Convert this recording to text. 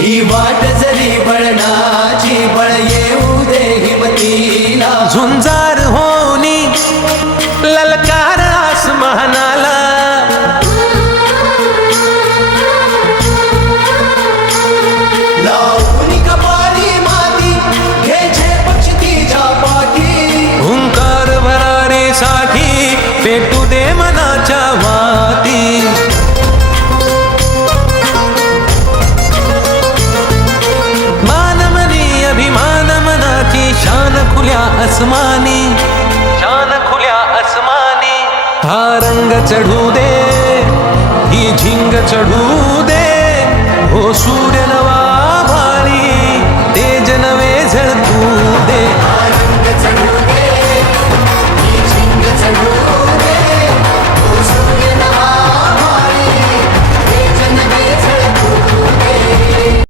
ही वाट जरी बळणाची बळ येऊ दे हिमतीला. झुंजार होनी ललकार खुल्या अस्मानी शान खुल्या अस्मानी हा रंग चढू दे ही झिंग चढू